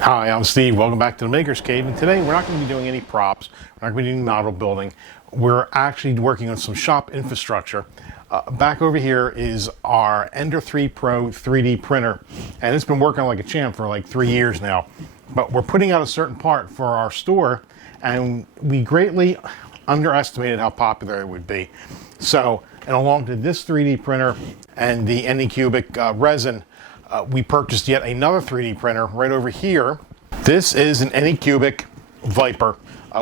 Hi, I'm Steve. Welcome back to the Maker's Cave. And today we're not going to be doing any props. We're not going to be doing model building. We're actually working on some shop infrastructure. Back over here is our Ender 3 Pro 3D printer. And it's been working like a champ for like 3 years now. But we're putting out a certain part for our store, and we greatly underestimated how popular it would be. So, and along with this 3D printer and the Anycubic resin, we purchased yet another 3D printer right over here. This is an Anycubic Vyper,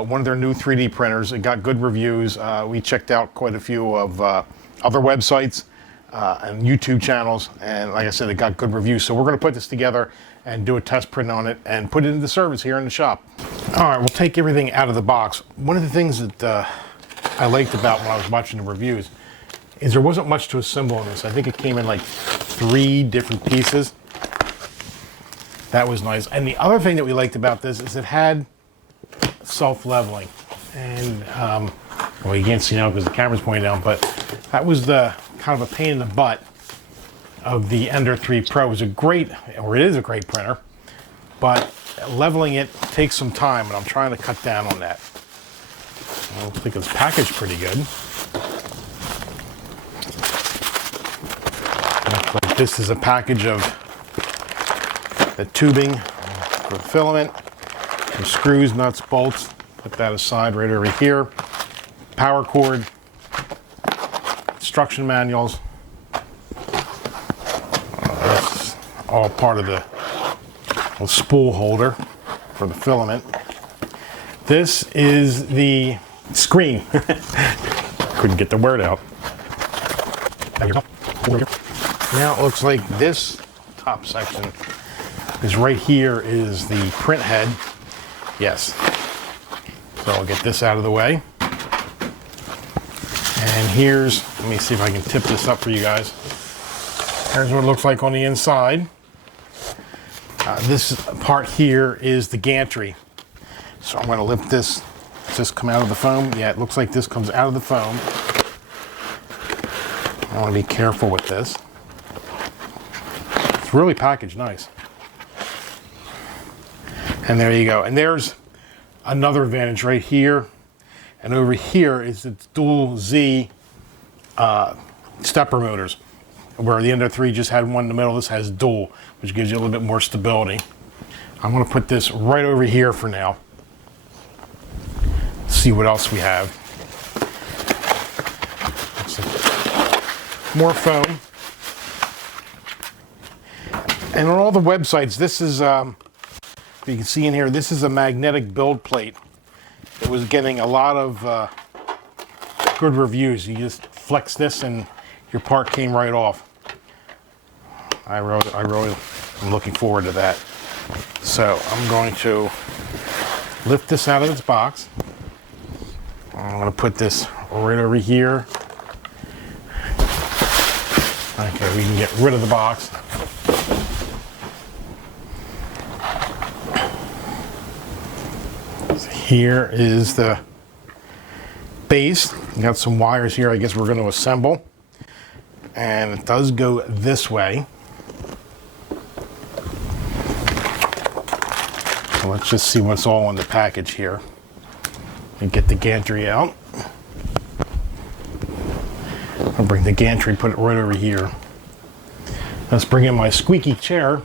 one of their new 3D printers. It got good reviews. We checked out quite a few of other websites and YouTube channels, and like I said, it got good reviews. So we're going to put this together and do a test print on it and put it into service here in the shop. All right, we'll take everything out of the box. One of the things that I liked about when I was watching the reviews is there wasn't much to assemble in this. I think it came in like 3 different pieces. That was nice. And the other thing that we liked about this is it had self-leveling. And, well, you can't see now because the camera's pointing down, but that was the kind of a pain in the butt of the Ender 3 Pro. It was a great, or it is a great printer, but leveling it takes some time, and I'm trying to cut down on that. I don't think it's packaged pretty good. Like this is a package of the tubing for the filament, some screws, nuts, bolts. Put that aside right over here. Power cord, instruction manuals. That's all part of the spool holder for the filament. This is the screen. Couldn't get the word out. Now it looks like this top section is right here is the print head. Yes. So I'll get this out of the way. And here's, let me see if I can tip this up for you guys. Here's what it looks like on the inside. This part here is the gantry. So I'm going to lift this. Does this come out of the foam? Yeah, it looks like this comes out of the foam. I want to be careful with this. It's really packaged nice. And there you go. And there's another advantage right here. And over here is its dual Z stepper motors, where the Ender 3 just had one in the middle. This has dual, which gives you a little bit more stability. I'm going to put this right over here for now. See what else we have. More foam. And on all the websites, this is, you can see in here, this is a magnetic build plate. It was getting a lot of good reviews. You just flex this and your part came right off. I'm looking forward to that. So I'm going to lift this out of its box. I'm going to put this right over here. Okay, we can get rid of the box. So here is the base. You got some wires here I guess we're going to assemble. And it does go this way. So let's just see what's all in the package here. And get the gantry out. I'll bring the gantry, put it right over here. Let's bring in my squeaky chair.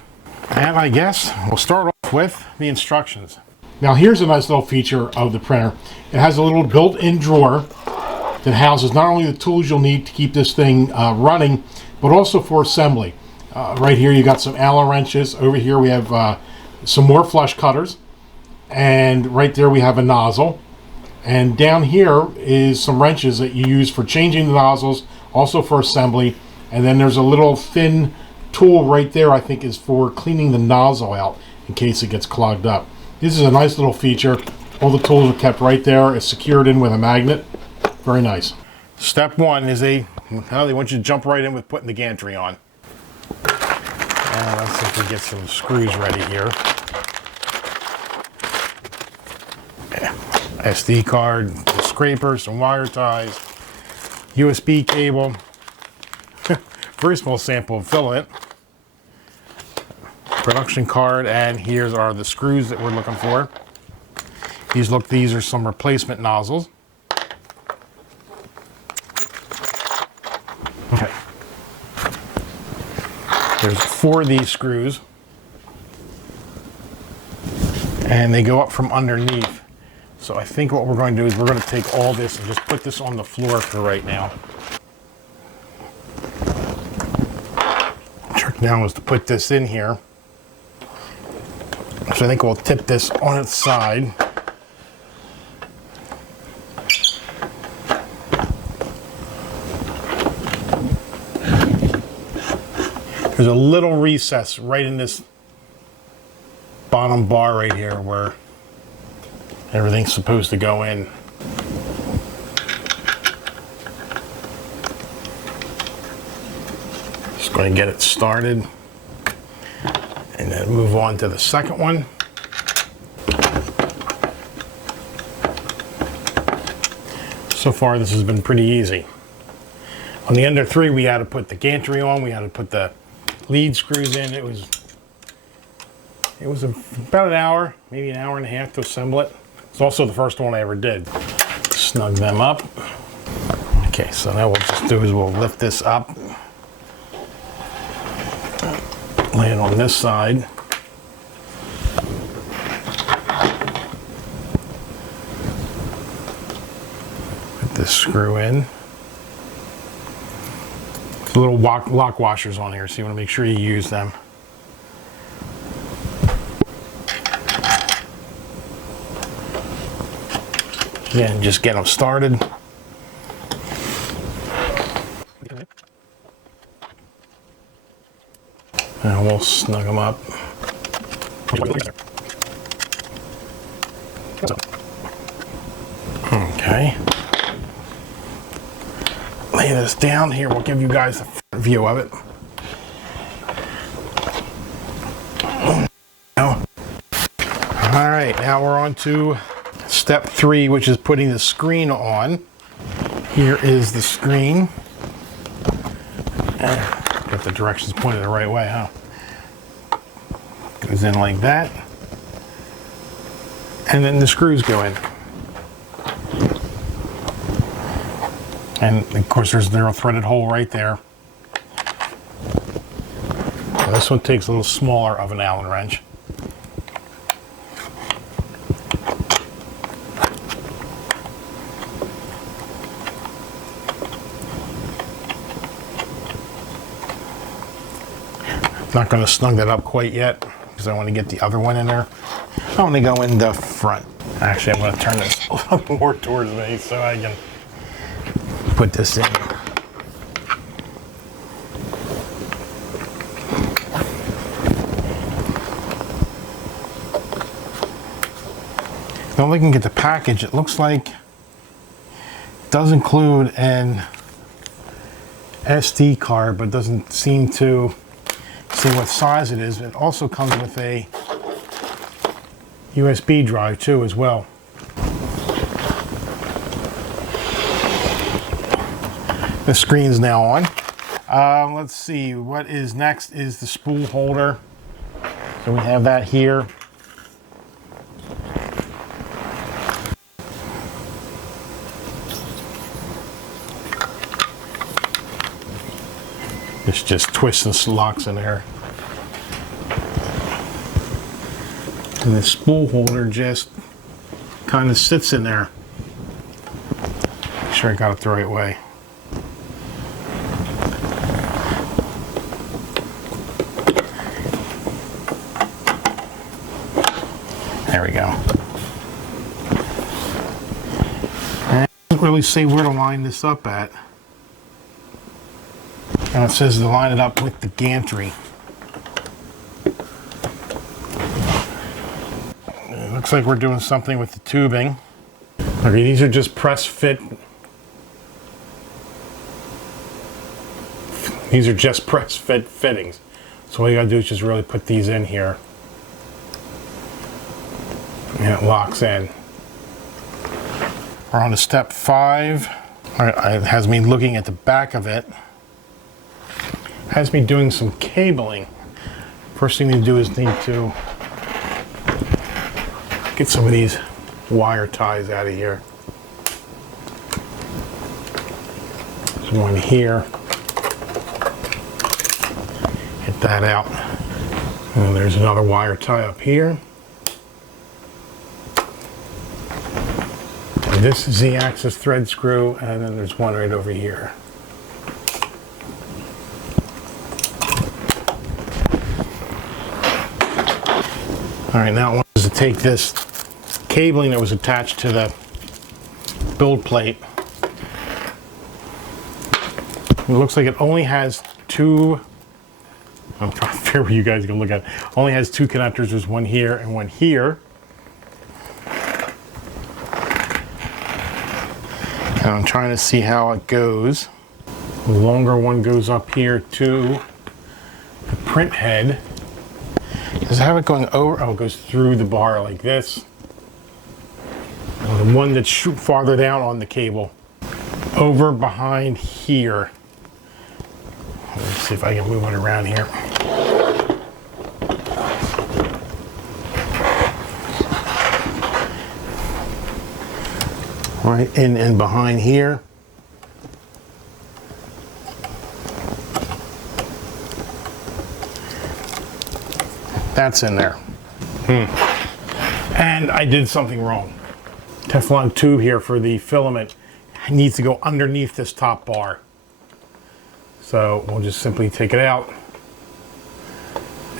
And I guess we'll start off with the instructions. Now here's a nice little feature of the printer. It has a little built-in drawer that houses not only the tools you'll need to keep this thing running, but also for assembly. Right here you got some Allen wrenches. Over here we have some more flush cutters. And right there we have a nozzle. And down here is some wrenches that you use for changing the nozzles, also for assembly. And then there's a little thin tool right there, I think is for cleaning the nozzle out in case it gets clogged up. This is a nice little feature. All the tools are kept right there. It's secured in with a magnet. Very nice. Step one is they want you to jump right in with putting the gantry on. And let's see if we get some screws ready here. SD card, scraper, some wire ties, USB cable, very small sample of filament. production card, and here's are the screws that we're looking for. These are some replacement nozzles. Okay. There's 4 of these screws, and they go up from underneath. So I think what we're going to do is we're going to take all this and just put this on the floor for right now. The trick now is to put this in here. So I think we'll tip this on its side. There's a little recess right in this bottom bar right here where everything's supposed to go in. Just going to get it started and then move on to the second one. So far this has been pretty easy. On the Ender 3 we had to put the gantry on, we had to put the lead screws in. It was about an hour, maybe an hour and a half to assemble it. It's also the first one I ever did. Snug them up. Okay, so now what we'll just do is we'll lift this up, lay it on this side. Put this screw in. There's little lock washers on here, so you want to make sure you use them. Again, just get them started. And we'll snug them up. Okay. Lay this down here. We'll give you guys a view of it. All right, now we're on to step 3, which is putting the screen on. Here is the screen. Got the directions pointed the right way, huh? Goes in like that. And then the screws go in. And of course there's a threaded hole right there. Now, this one takes a little smaller of an Allen wrench. Not going to snug that up quite yet because I want to get the other one in there. I want to go in the front. Actually, I'm going to turn this a little more towards me so I can put this in. Now looking at the package, it looks like it does include an SD card, but doesn't seem to see what size it is. It also comes with a USB drive too as well. The screen's now on. Let's see, what is next is the spool holder. So we have that here. This just twists and locks in there. And the spool holder just kind of sits in there. Make sure I got it the right way. There we go. And it doesn't really say where to line this up at. Now it says to line it up with the gantry. It looks like we're doing something with the tubing. Okay, these are just press fit. These are just press fit fittings. So all you gotta do is just really put these in here. And it locks in. We're on to step 5. All right, it has me looking at the back of it. Has me doing some cabling. First thing to do is need to get some of these wire ties out of here. There's one here. Get that out. And there's another wire tie up here. And this Z-axis thread screw, and then there's one right over here. All right, now I want to take this cabling that was attached to the build plate. It looks like it only has two, I'm trying to figure where you guys can look at it. Only has two connectors, there's one here and one here. And I'm trying to see how it goes. The longer one goes up here to the print head. Does it have it going over? Oh, it goes through the bar like this. And the one that's farther down on the cable, over behind here. Let's see if I can move it around here. Right in and behind here. That's in there. And I did something wrong. Teflon tube here for the filament needs to go underneath this top bar. So we'll just simply take it out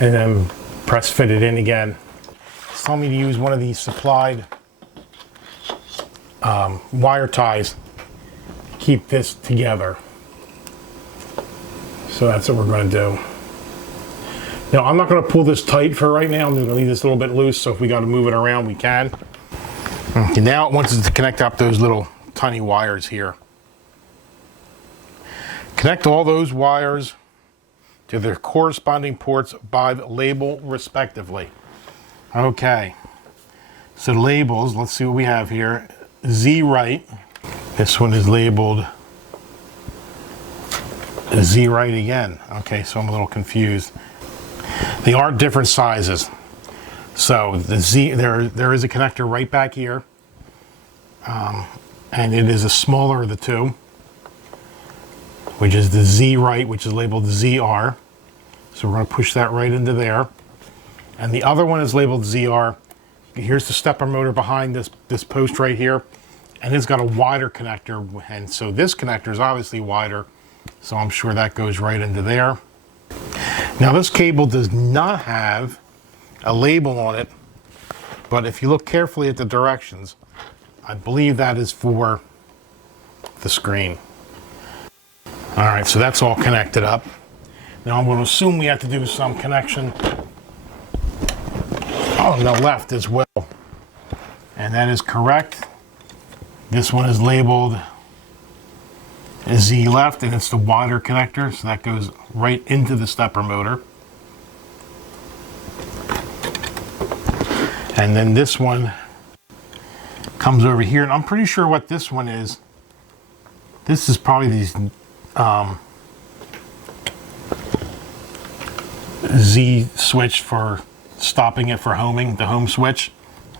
and then press fit it in again. It's telling me to use one of these supplied wire ties to keep this together. So that's what we're going to do. Now, I'm not going to pull this tight for right now. I'm going to leave this a little bit loose, so if we got to move it around, we can. Okay, now it wants us to connect up those little tiny wires here. Connect all those wires to their corresponding ports by label respectively. Okay, so the labels, let's see what we have here. Z right. This one is labeled Z right again. Okay, so I'm a little confused. They are different sizes. So the Z, there is a connector right back here, and it is a smaller of the two, which is the Z right, which is labeled ZR. So we're going to push that right into there. And the other one is labeled ZR. Here's the stepper motor behind this post right here, and it's got a wider connector, and so this connector is obviously wider, so I'm sure that goes right into there. Now this cable does not have a label on it, but if you look carefully at the directions, I believe that is for the screen. All right, so that's all connected up. Now I'm going to assume we have to do some connection on the left as well, and that is correct. This one is labeled Z left, and it's the wider connector, so that goes right into the stepper motor. And then this one comes over here, and I'm pretty sure what this one is. This is probably these Z switch for stopping it for homing, the home switch.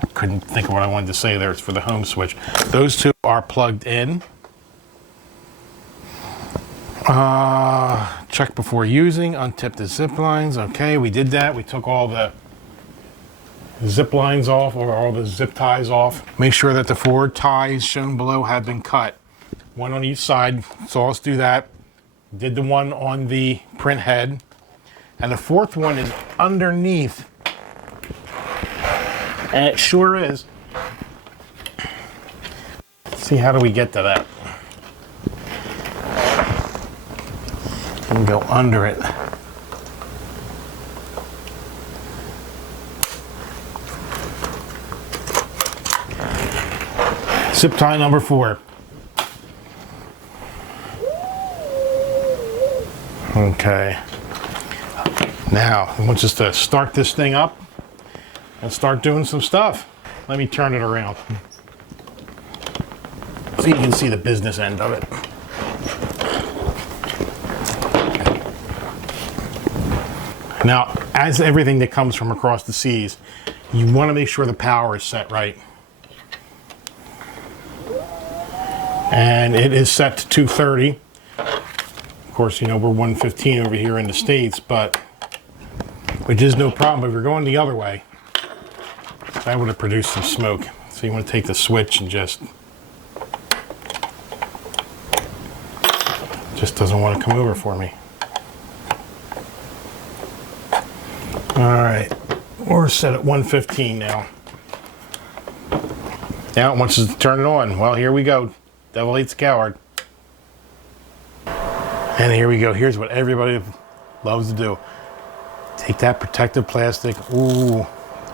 I couldn't think of what I wanted to say there. It's for the home switch. Those two are plugged in. Check before using, untip the zip lines. Okay, we did that. We took all the zip lines off, or all the zip ties off. Make sure that the forward ties shown below have been cut. One on each side, so let's do that. Did the one on the print head. And the fourth one is underneath. And it sure is. Let's see, how do we get to that? And go under it. Zip tie number 4. Okay. Now, it wants us to start this thing up and start doing some stuff. Let me turn it around so you can see the business end of it. Now, as everything that comes from across the seas, you want to make sure the power is set right. And it is set to 230. Of course, you know, we're 115 over here in the States, but which is no problem. If you're going the other way, that would have produced some smoke. So you want to take the switch and just doesn't want to come over for me. All right, we're set at 115 now. Now it wants us to turn it on. Well, here we go. Devil eats coward. And here we go. Here's what everybody loves to do. Take that protective plastic, ooh,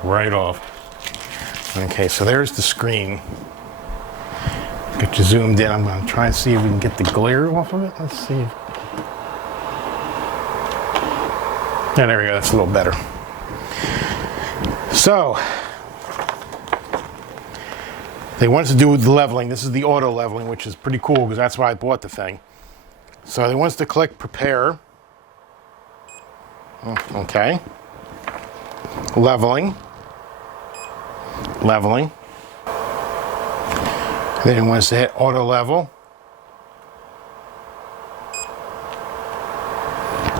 right off. Okay, so there's the screen. Get you zoomed in. I'm going to try and see if we can get the glare off of it. Let's see. Yeah, there we go. That's a little better. So, they want us to do the leveling. This is the auto leveling, which is pretty cool because that's why I bought the thing. So they want us to click prepare. Okay. Leveling. Leveling. Then it wants to hit auto level.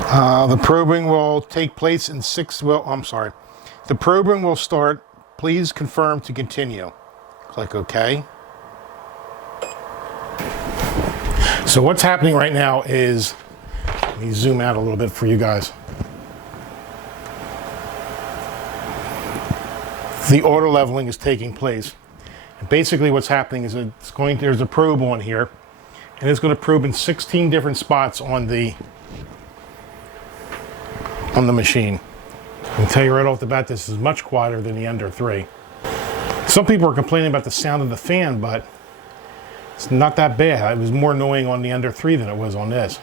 The probing will take place in The probing will start. Please confirm to continue. Click OK. So what's happening right now is, let me zoom out a little bit for you guys. The auto leveling is taking place. And basically what's happening is there's a probe on here, and it's going to probe in 16 different spots on the machine. I can tell you right off the bat, this is much quieter than the Ender 3. Some people are complaining about the sound of the fan, but it's not that bad. It was more annoying on the Ender 3 than it was on this.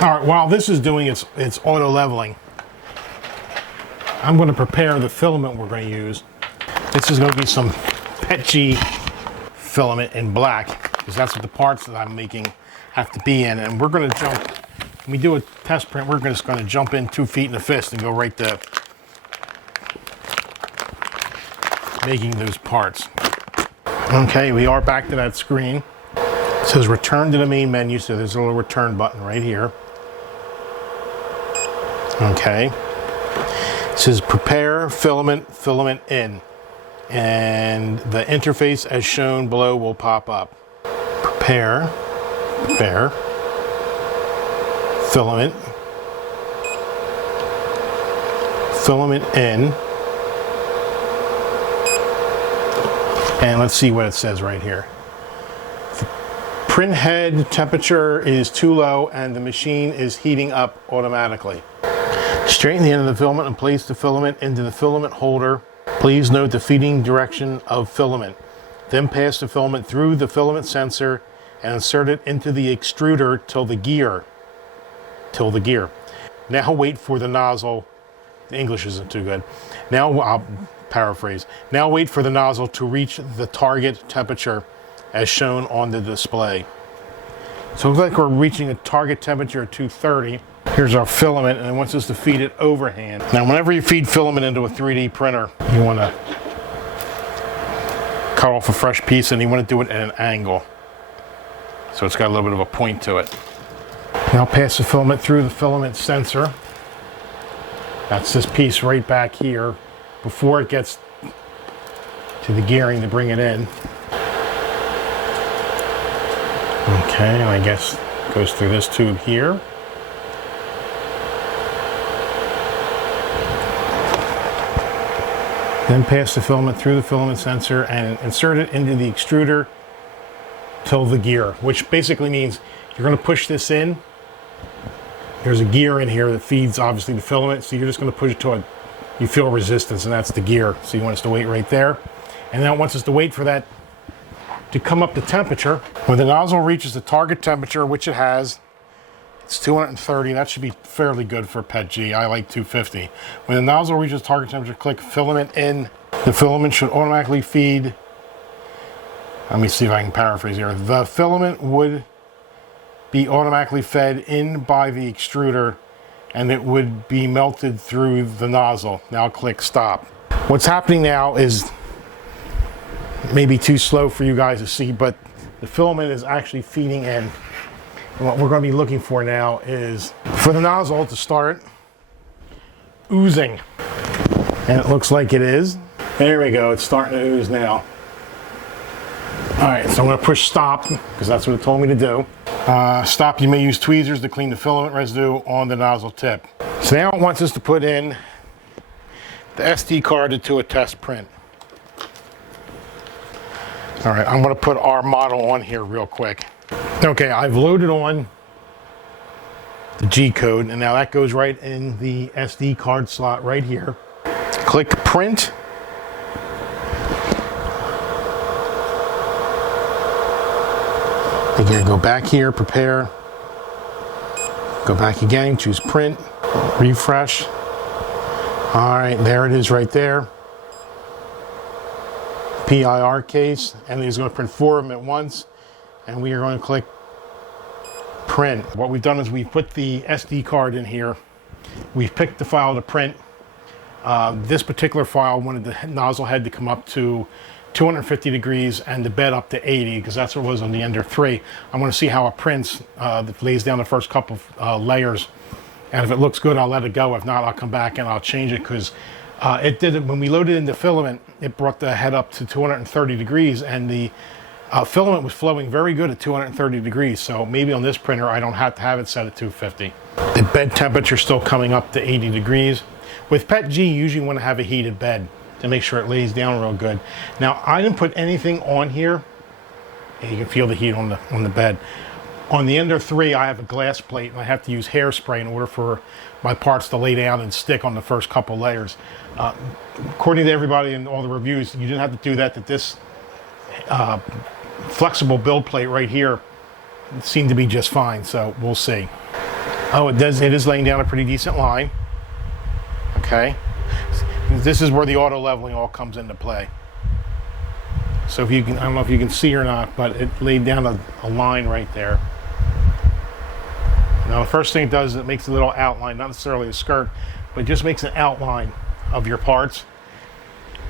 All right, while this is doing its auto leveling, I'm going to prepare the filament we're going to use. This is going to be some PETG filament in black, because that's what the parts that I'm making have to be in. And we're going to jump, when we do a test print, we're just going to jump in 2 feet in a fist and go right to making those parts. Okay, we are back to that screen. It says return to the main menu, so there's a little return button right here. Okay. It says prepare filament in. And the interface as shown below will pop up. Prepare filament in. And let's see what it says right here. The print head temperature is too low and the machine is heating up automatically. Straighten the end of the filament and place the filament into the filament holder. Please note the feeding direction of filament. Then pass the filament through the filament sensor and insert it into the extruder till the gear. Now wait for the nozzle. The English isn't too good. Now I'll paraphrase. Now wait for the nozzle to reach the target temperature as shown on the display. So it looks like we're reaching a target temperature of 230. Here's our filament, and it wants us to feed it overhand. Now, whenever you feed filament into a 3D printer, you want to cut off a fresh piece, and you want to do it at an angle. So it's got a little bit of a point to it. Now pass the filament through the filament sensor. That's this piece right back here before it gets to the gearing to bring it in. Okay, and I guess it goes through this tube here. Then pass the filament through the filament sensor and insert it into the extruder till the gear, which basically means you're going to push this in. There's a gear in here that feeds obviously the filament, so you're just going to push it to you feel resistance, and that's the gear. So you want us to wait right there. And then it wants us to wait for that to come up to temperature. When the nozzle reaches the target temperature, which it has, It's 230. That should be fairly good for PETG. I like 250. When the nozzle reaches target temperature, click filament in. The filament should automatically feed. Let me see if I can paraphrase here. The filament would be automatically fed in by the extruder, and it would be melted through the nozzle. Now click stop. What's happening now is maybe too slow for you guys to see, but the filament is actually feeding in. And what we're going to be looking for now is for the nozzle to start oozing. And it looks like it is. There we go, it's starting to ooze now. Alright, so I'm going to push stop because that's what it told me to do. Stop, you may use tweezers to clean the filament residue on the nozzle tip. So now it wants us to put in the SD card into a test print. Alright, I'm going to put our model on here real quick. Okay, I've loaded on the G code, and now that goes right in the SD card slot right here. Click print. Again, go back here, prepare. Go back again, choose print, refresh. All right, there it is right there. PIR case, and he's going to print 4 of them at once. And we are going to click print. What we've done is we put the SD card in here. We've picked the file to print. This particular file wanted the nozzle head to come up to 250 degrees and the bed up to 80 because that's what it was on the Ender 3. I want to see how it prints. It lays down the first couple of layers, and if it looks good, I'll let it go. If not, I'll come back and I'll change it because it did it when we loaded in the filament. It brought the head up to 230 degrees, and the filament was flowing very good at 230 degrees. So maybe on this printer, I don't have to have it set at 250. The bed temperature is still coming up to 80 degrees. With PETG, you usually want to have a heated bed to make sure it lays down real good. Now, I didn't put anything on here, and you can feel the heat on the bed. On the Ender 3, I have a glass plate, and I have to use hairspray in order for my parts to lay down and stick on the first couple layers. According to everybody in all the reviews, you didn't have to do that. That this flexible build plate right here seemed to be just fine. So we'll see. Oh, it does. It is laying down a pretty decent line. Okay. This is where the auto leveling all comes into play. So if you can, I don't know if you can see or not, but it laid down a line right there. Now the first thing it does is it makes a little outline, not necessarily a skirt, but it just makes an outline of your parts.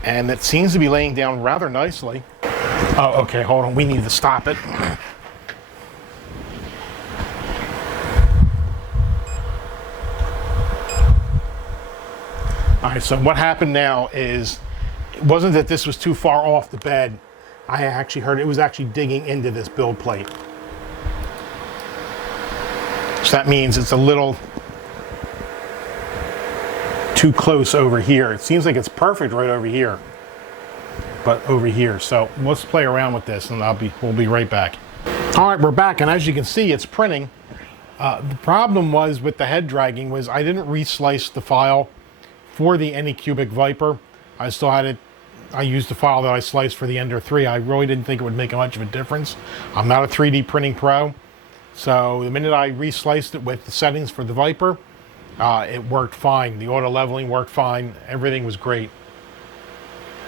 And it seems to be laying down rather nicely. Oh, okay, hold on, we need to stop it. All right, so what happened now is, it wasn't that this was too far off the bed. I actually heard it was actually digging into this build plate. So that means it's a little too close over here. It seems like it's perfect right over here, but over here. So let's play around with this, and we'll be right back. All right, we're back, and as you can see, it's printing. The problem was with the head dragging was I didn't reslice the file for the Anycubic Vyper. I still had it. I used the file that I sliced for the Ender 3. I really didn't think it would make much of a difference. I'm not a 3D printing pro, so the minute I resliced it with the settings for the Vyper, it worked fine. The auto leveling worked fine. Everything was great.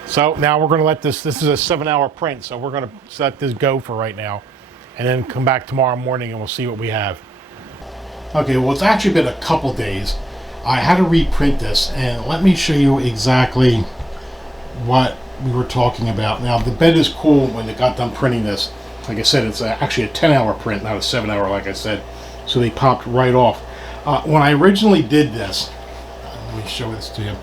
So now we're going to let this is a 7-hour print, so we're going to let this go for right now, and then come back tomorrow morning and we'll see what we have. Okay, well, it's actually been a couple days. I had to reprint this, and let me show you exactly what we were talking about. Now, the bed is cool when they got done printing this. Like I said, it's actually a 10-hour print, not a 7-hour, like I said. So they popped right off. When I originally did this, let me show this to you.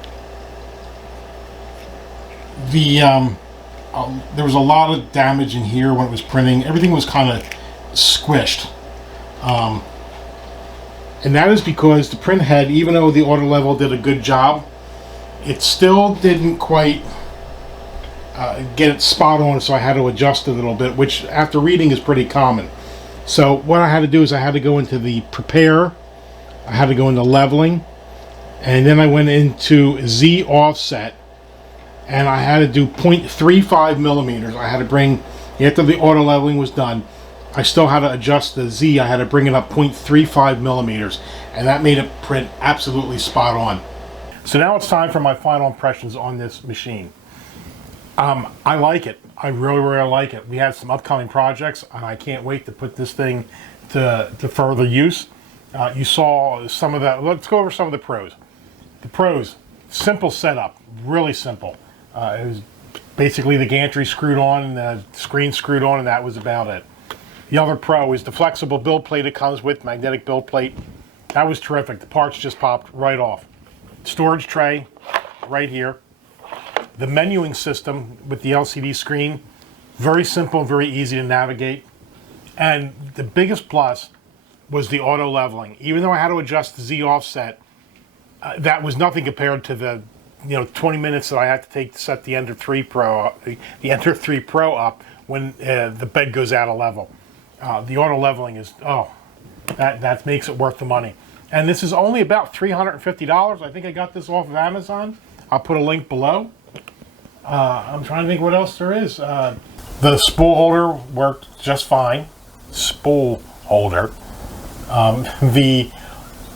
There was a lot of damage in here when it was printing. Everything was kind of squished. And that is because the print head, even though the auto level did a good job, it still didn't quite get it spot on, so I had to adjust it a little bit, which after reading is pretty common. So what I had to do is I had to go into the prepare, I had to go into leveling, and then I went into Z offset, and I had to do 0.35 millimeters. I had to bring, after the auto leveling was done, I still had to adjust the Z. I had to bring it up 0.35 millimeters, and that made it print absolutely spot on. So now it's time for my final impressions on this machine. I like it. I really, really like it. We have some upcoming projects, and I can't wait to put this thing to further use. You saw some of that. Let's go over some of the pros. The pros, simple setup, really simple. It was basically the gantry screwed on and the screen screwed on, and that was about it. The other pro is the flexible build plate it comes with, magnetic build plate. That was terrific. The parts just popped right off. Storage tray right here. The menuing system with the LCD screen, very simple, very easy to navigate. And the biggest plus was the auto leveling. Even though I had to adjust the Z offset, that was nothing compared to the 20 minutes that I had to take to set the Ender 3 Pro, the Ender 3 Pro up when the bed goes out of level. The auto leveling is, that makes it worth the money. And this is only about $350. I think I got this off of Amazon. I'll put a link below. I'm trying to think what else there is. The spool holder worked just fine. Spool holder. The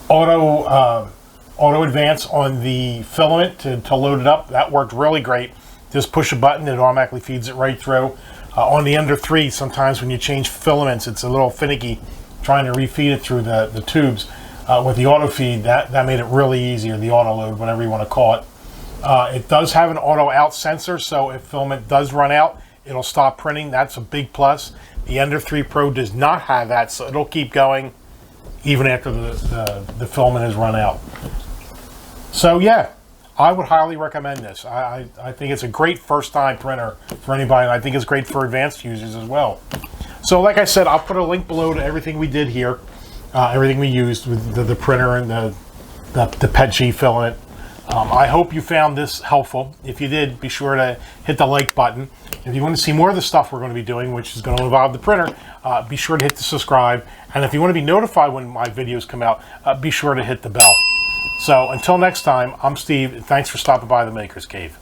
auto advance on the filament to load it up, that worked really great. Just push a button, it automatically feeds it right through. On the Ender 3, sometimes when you change filaments, it's a little finicky trying to refeed it through the tubes. With the auto feed, that made it really easy, or the auto load, whatever you want to call it. It does have an auto out sensor, so if filament does run out, it'll stop printing. That's a big plus. The Ender 3 Pro does not have that, so it'll keep going even after the filament has run out. So yeah, I would highly recommend this. I think it's a great first-time printer for anybody, and I think it's great for advanced users as well. So like I said, I'll put a link below to everything we did here, everything we used with the printer and the PETG filament. I hope you found this helpful. If you did, be sure to hit the like button. If you want to see more of the stuff we're going to be doing, which is going to involve the printer, be sure to hit the subscribe. And if you want to be notified when my videos come out, be sure to hit the bell. So until next time, I'm Steve, and thanks for stopping by the Maker's Cave.